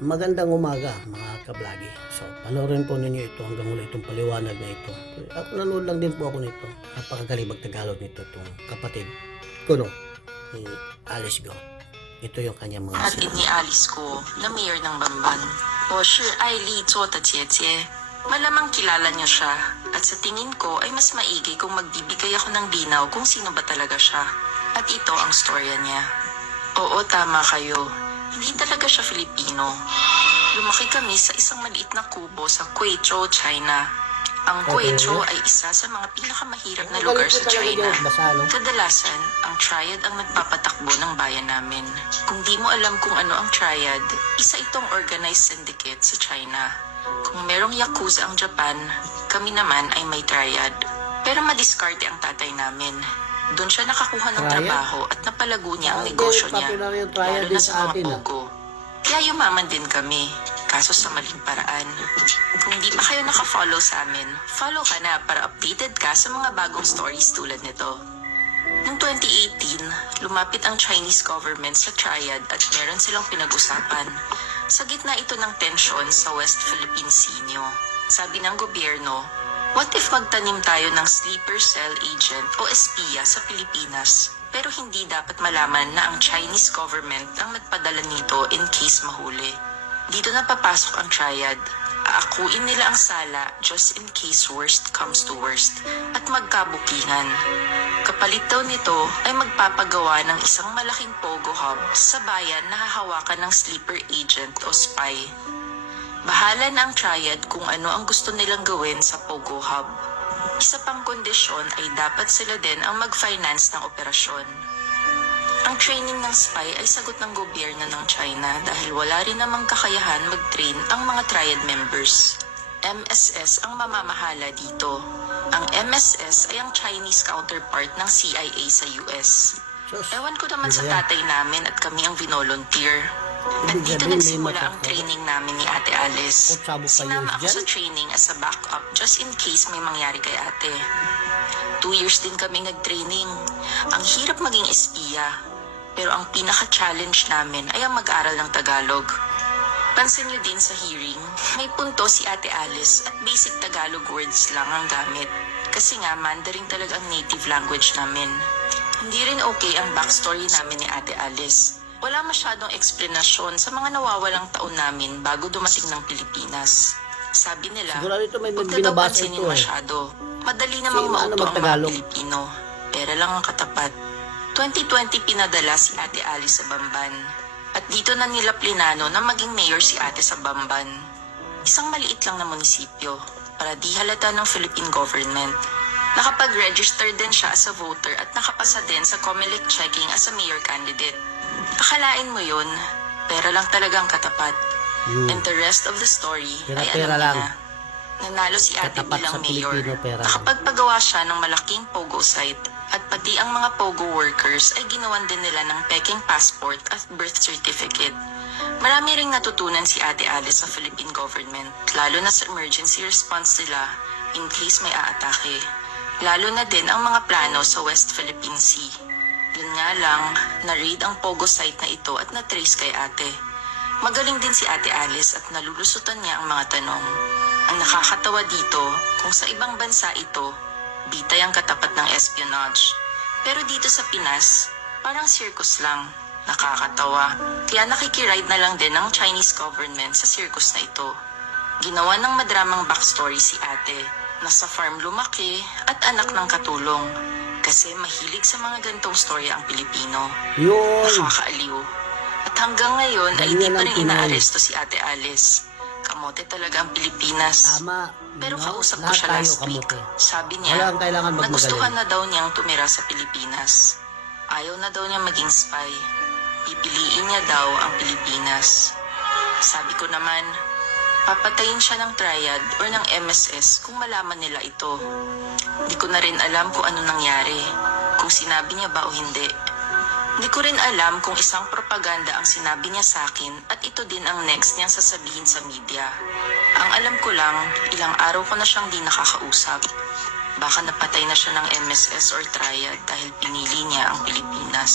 Magandang umaga mga kablagi. So panoorin po ninyo ito hanggang huli itong paliwanag na ito. At nanood lang din po ako nito. Napakagalibag Tagalog nito itong kapatid ko no, ni Alice Go. Ito yung kanyang mga Kapatid ni Alice Go na mayor ng Bamban. O si Ailey Tota Tietie. Malamang kilala niyo siya. At sa tingin ko ay mas maigi kung magbibigay ako ng linaw kung sino ba talaga siya. At ito ang storya niya. Oo, tama kayo. Hindi talaga siya Filipino. Lumaki kami sa isang maliit na kubo sa Quezhou, China. Ang Okay. Quezhou ay isa sa mga pinakamahirap na lugar sa China. Kadalasan, ang triad ang nagpapatakbo ng bayan namin. Kung di mo alam kung ano ang triad, isa itong organized syndicate sa China. Kung merong yakuza ang Japan, kami naman ay may triad. Pero madiskarte ang tatay namin. Doon siya nakakuha ng Triad? trabaho at napalago niya ang negosyo niya. Lalo na sa mga atin, ah. pogo. Kaya yumaman din kami, kaso sa maling paraan. Kung di pa kayo nakafollow sa amin, follow ka na para updated ka sa mga bagong stories tulad nito. Noong 2018, lumapit ang Chinese government sa Triad at meron silang pinag-usapan. Sa gitna ito ng tensyon sa West Philippine Sea. Sabi ng gobyerno, what if magtanim tayo ng sleeper cell agent o espiya sa Pilipinas? Pero hindi dapat malaman na ang Chinese government ang nagpadala nito in case mahuli. Dito na papasok ang triad. Aakuin nila ang sala just in case worst comes to worst at magkabukingan. Kapalit daw nito ay magpapagawa ng isang malaking pogo hub sa bayan na hahawakan ng sleeper agent o spy. Bahala na ang triad kung ano ang gusto nilang gawin sa pogo hub. Isa pang kondisyon ay dapat sila din ang mag-finance ng operasyon. Ang training ng spy ay sagot ng gobyerno ng China dahil wala rin namang kakayahan mag-train ang mga triad members. MSS ang mamamahala dito. Ang MSS ay ang Chinese counterpart ng CIA sa US. Ewan ko naman sa tatay namin at kami ang vinolunteer. Dito nagsimula ang training namin ni Ate Alice. Sinama ako sa training as a backup just in case may mangyari kay ate. Two years din kami nag-training. Ang hirap maging espiya. Pero ang pinaka-challenge namin ay ang mag-aral ng Tagalog. Pansin nyo din sa hearing, may punto si Ate Alice at basic Tagalog words lang ang gamit. Kasi nga, Mandarin talaga ang native language namin. Hindi rin okay ang backstory namin ni Ate Alice. Wala masyadong eksplanasyon sa mga nawawalang taon namin bago dumating ng Pilipinas. Sabi nila, Sigurado ito may huwag na daw binabasa pansinin ito eh. masyado. Madali namang ano mauto ang mga magtagalog? Pilipino. Pera lang ang katapat. 2020 pinadala si Ate Alice sa Bamban. At dito na nila plinano na maging mayor si Ate sa Bamban. Isang maliit lang na munisipyo para di halata ng Philippine government. Nakapag-register din siya as a voter at nakapasa din sa Comelec checking as a mayor candidate. Akalain mo yun, pera lang talagang katapat. Hmm. And the rest of the story ay Pera-pera alam lang. niya. Nanalo si ate Katapat bilang mayor. Pilipino, pera. Nakapagpagawa siya ng malaking pogo site at pati ang mga pogo workers ay ginawan din nila ng peking passport at birth certificate. Marami ring natutunan si Ate Alice sa Philippine government, lalo na sa emergency response nila in case may aatake. Lalo na din ang mga plano sa West Philippine Sea. Yun nga lang, na-raid ang pogo site na ito at na-trace kay ate. Magaling din si Ate Alice at nalulusutan niya ang mga tanong. Ang nakakatawa dito, kung sa ibang bansa ito, bitay ang katapat ng espionage. Pero dito sa Pinas, parang circus lang. Nakakatawa. Kaya nakikiride na lang din ng Chinese government sa circus na ito. Ginawa ng madramang backstory si ate. Nasa farm lumaki at anak ng katulong. Kasi mahilig sa mga gantong storya ang Pilipino. Yun. Nakakaaliw. At hanggang ngayon ay hindi pa rin inaaresto si Ate Alice. Kamote talaga ang Pilipinas. Tama. Pero No? kausap ko siya tayo last week. kamote. Sabi niya, Wala kang kailangan nagustuhan na daw niyang tumira sa Pilipinas. Ayaw na daw niya maging spy. Pipiliin niya daw ang Pilipinas. Sabi ko naman, papatayin siya ng triad or ng MSS kung malaman nila ito. Hindi ko na rin alam kung ano nangyari, kung sinabi niya ba o hindi. Hindi ko rin alam kung isang propaganda ang sinabi niya sa akin at ito din ang next niyang sasabihin sa media. Ang alam ko lang, ilang araw ko na siyang di nakakausap. Baka napatay na siya ng MSS or Triad dahil pinili niya ang Pilipinas.